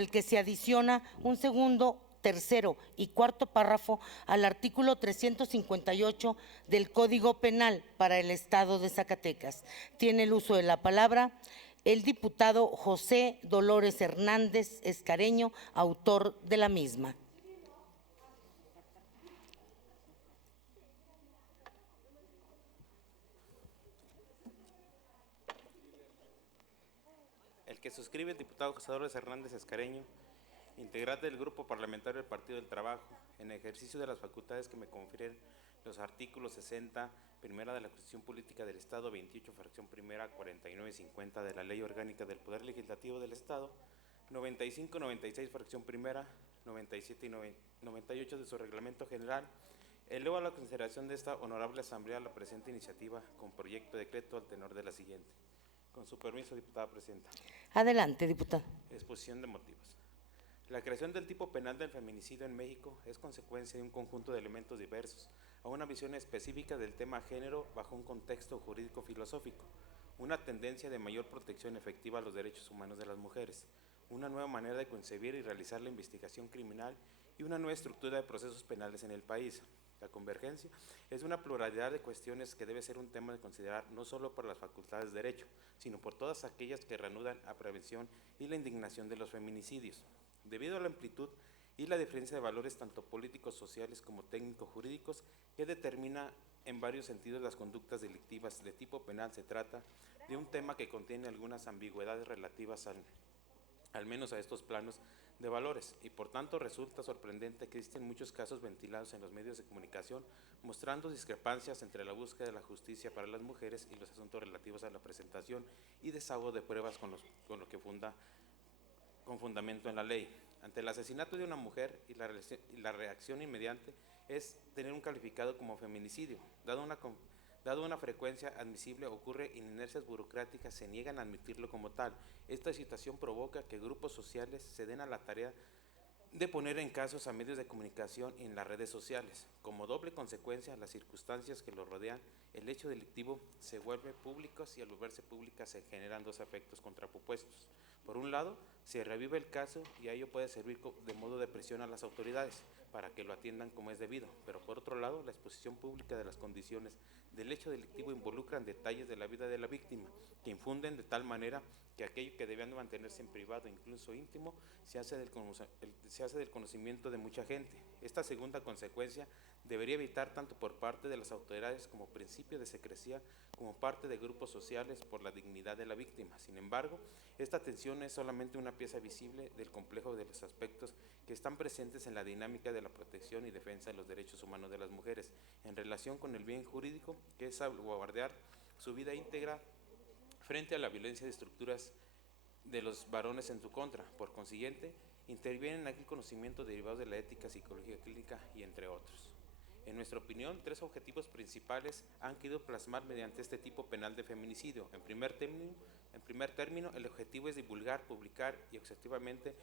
el que se adiciona un segundo, tercero y cuarto párrafo al artículo 358 del Código Penal para el Estado de Zacatecas. Tiene el uso de la palabra el diputado José Dolores Hernández Escareño, autor de la misma. El que suscribe el diputado José Dolores Hernández Escareño, integrante del Grupo Parlamentario del Partido del Trabajo, en ejercicio de las facultades que me confieren los artículos 60, primera de la Constitución Política del Estado, 28, fracción primera, 49 y 50 de la Ley Orgánica del Poder Legislativo del Estado, 95, 96, fracción primera, 97 y 98 de su Reglamento General, elevo a la consideración de esta honorable Asamblea la presente iniciativa con proyecto de decreto al tenor de la siguiente. Con su permiso, diputada presidenta. Adelante, diputado. Exposición de motivos. La creación del tipo penal del feminicidio en México es consecuencia de un conjunto de elementos diversos, a una visión específica del tema género bajo un contexto jurídico-filosófico, una tendencia de mayor protección efectiva a los derechos humanos de las mujeres, una nueva manera de concebir y realizar la investigación criminal y una nueva estructura de procesos penales en el país. La convergencia es una pluralidad de cuestiones que debe ser un tema de considerar no solo por las facultades de derecho, sino por todas aquellas que reanudan a prevención y la indignación de los feminicidios. Debido a la amplitud y la diferencia de valores tanto políticos, sociales como técnico-jurídicos que determina en varios sentidos las conductas delictivas de tipo penal, se trata de un tema que contiene algunas ambigüedades relativas al menos a estos planos de valores, y por tanto resulta sorprendente que existen muchos casos ventilados en los medios de comunicación mostrando discrepancias entre la búsqueda de la justicia para las mujeres y los asuntos relativos a la presentación y desahogo de pruebas con fundamento en la ley. Ante el asesinato de una mujer y la reacción inmediata es tener un calificado como feminicidio, dado una frecuencia admisible, ocurre en inercias burocráticas, se niegan a admitirlo como tal. Esta situación provoca que grupos sociales se den a la tarea de poner en casos a medios de comunicación y en las redes sociales. Como doble consecuencia, las circunstancias que lo rodean, el hecho delictivo se vuelve público y al volverse pública se generan dos efectos contrapuestos. Por un lado, se revive el caso y a ello puede servir de modo de presión a las autoridades para que lo atiendan como es debido, pero por otro lado, la exposición pública de las condiciones del hecho delictivo involucran detalles de la vida de la víctima que infunden de tal manera que aquello que debían mantenerse en privado, incluso íntimo, se hace del conocimiento de mucha gente. Esta segunda consecuencia debería evitar tanto por parte de las autoridades como principio de secrecía, como parte de grupos sociales por la dignidad de la víctima. Sin embargo, esta tensión es solamente una pieza visible del complejo de los aspectos que están presentes en la dinámica de la protección y defensa de los derechos humanos de las mujeres en relación con el bien jurídico, que es salvaguardar su vida íntegra frente a la violencia de estructuras de los varones en su contra. Por consiguiente, intervienen aquí conocimientos derivados de la ética, psicología clínica y entre otros. En nuestra opinión, tres objetivos principales han querido plasmar mediante este tipo penal de feminicidio. En primer término, el objetivo es divulgar, publicar y objetivamente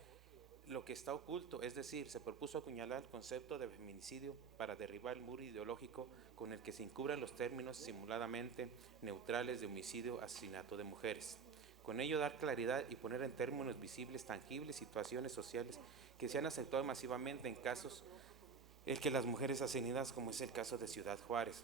lo que está oculto, es decir, se propuso acuñalar el concepto de feminicidio para derribar el muro ideológico con el que se encubran los términos simuladamente neutrales de homicidio, asesinato de mujeres. Con ello dar claridad y poner en términos visibles, tangibles, situaciones sociales que se han aceptado masivamente en casos en que las mujeres asesinadas, como es el caso de Ciudad Juárez.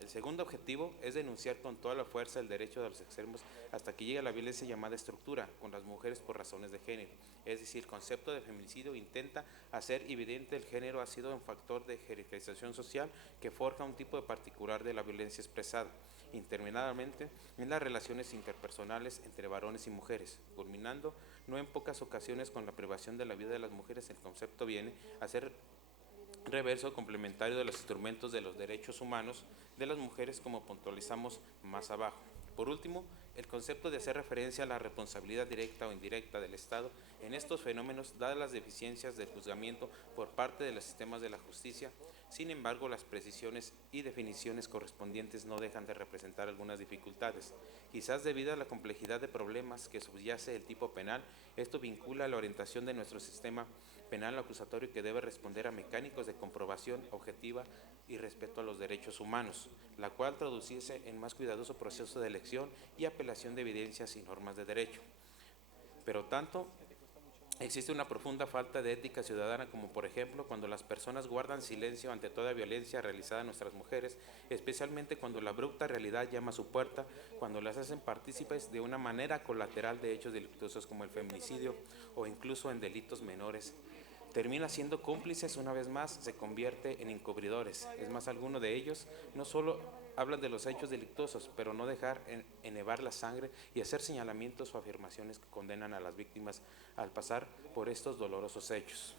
El segundo objetivo es denunciar con toda la fuerza el derecho de los extremos hasta que llegue a la violencia llamada estructura con las mujeres por razones de género. Es decir, el concepto de feminicidio intenta hacer evidente el género ha sido un factor de jerarquización social que forja un tipo de particular de la violencia expresada interminablemente en las relaciones interpersonales entre varones y mujeres, culminando no en pocas ocasiones con la privación de la vida de las mujeres. El concepto viene a ser reverso complementario de los instrumentos de los derechos humanos de las mujeres, como puntualizamos más abajo. Por último, el concepto de hacer referencia a la responsabilidad directa o indirecta del Estado en estos fenómenos, dadas las deficiencias del juzgamiento por parte de los sistemas de la justicia. Sin embargo, las precisiones y definiciones correspondientes no dejan de representar algunas dificultades. Quizás debido a la complejidad de problemas que subyace el tipo penal, esto vincula la orientación de nuestro sistema penal acusatorio que debe responder a mecánicos de comprobación objetiva y respeto a los derechos humanos, la cual traducirse en más cuidadoso proceso de elección y apelación de evidencias y normas de derecho. Pero tanto Existe una profunda falta de ética ciudadana, como por ejemplo cuando las personas guardan silencio ante toda violencia realizada a nuestras mujeres, especialmente cuando la abrupta realidad llama a su puerta, cuando las hacen partícipes de una manera colateral de hechos delictuosos como el feminicidio o incluso en delitos menores. Termina siendo cómplices una vez más, se convierte en encubridores. Es más, algunos de ellos no solo hablan de los hechos delictuosos, pero no dejar enhebar la sangre y hacer señalamientos o afirmaciones que condenan a las víctimas al pasar por estos dolorosos hechos.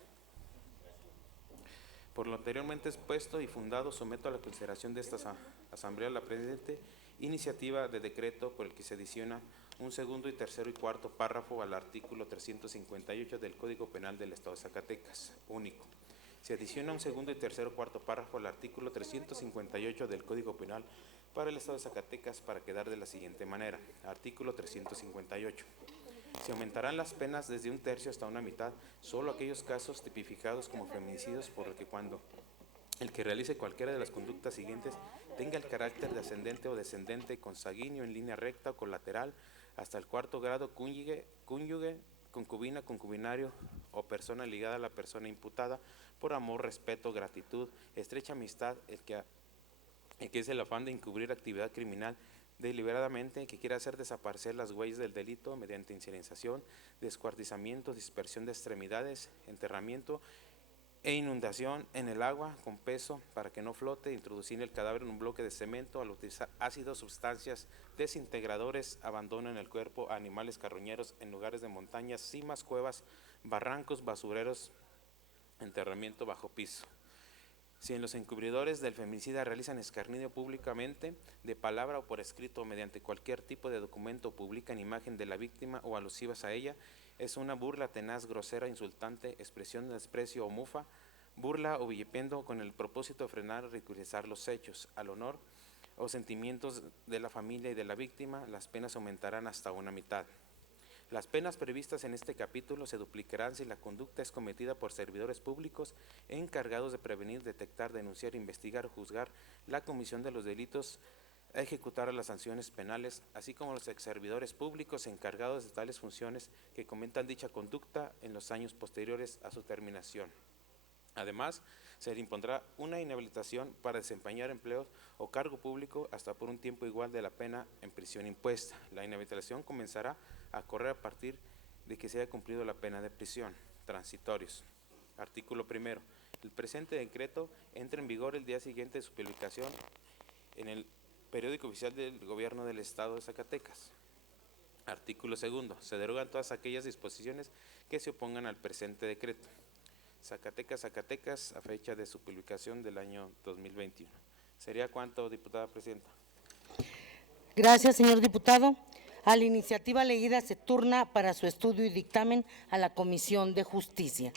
Por lo anteriormente expuesto y fundado, someto a la consideración de esta Asamblea la presente iniciativa de decreto por el que se adiciona un segundo y tercero y cuarto párrafo al artículo 358 del Código Penal del Estado de Zacatecas, único. Se adiciona un segundo y tercero y cuarto párrafo al artículo 358 del Código Penal para el Estado de Zacatecas para quedar de la siguiente manera. Artículo 358. Se aumentarán las penas desde un tercio hasta una mitad, solo aquellos casos tipificados como feminicidios, por lo que cuando el que realice cualquiera de las conductas siguientes tenga el carácter de ascendente o descendente, consanguíneo en línea recta o colateral, hasta el cuarto grado, cónyuge, concubina, concubinario o persona ligada a la persona imputada por amor, respeto, gratitud, estrecha amistad, el que es el afán de encubrir actividad criminal deliberadamente, que quiera hacer desaparecer las huellas del delito mediante incineración, descuartizamiento, dispersión de extremidades, enterramiento e inundación en el agua con peso para que no flote, introducir el cadáver en un bloque de cemento, al utilizar ácidos, sustancias desintegradores, abandono en el cuerpo a animales carroñeros en lugares de montañas, cimas, cuevas, barrancos, basureros, enterramiento bajo piso. Si en los encubridores del feminicida realizan escarnio públicamente, de palabra o por escrito o mediante cualquier tipo de documento, publican imagen de la víctima o alusivas a ella, es una burla tenaz, grosera, insultante, expresión de desprecio o mufa, burla o vilipendio con el propósito de frenar o ridiculizar los hechos, al honor o sentimientos de la familia y de la víctima, las penas aumentarán hasta una mitad. Las penas previstas en este capítulo se duplicarán si la conducta es cometida por servidores públicos encargados de prevenir, detectar, denunciar, investigar, juzgar la comisión de los delitos, ejecutar las sanciones penales, así como los exservidores públicos encargados de tales funciones que cometan dicha conducta en los años posteriores a su terminación. Además, se le impondrá una inhabilitación para desempeñar empleos o cargo público hasta por un tiempo igual de la pena en prisión impuesta. La inhabilitación comenzará a correr a partir de que se haya cumplido la pena de prisión. Transitorios. Artículo primero. El presente decreto entra en vigor el día siguiente de su publicación en el Periódico Oficial del Gobierno del Estado de Zacatecas. Artículo segundo. Se derogan todas aquellas disposiciones que se opongan al presente decreto. Zacatecas, a fecha de su publicación del año 2021. ¿Sería cuánto, diputada presidenta? Gracias, señor diputado. A la iniciativa leída se turna para su estudio y dictamen a la Comisión de Justicia.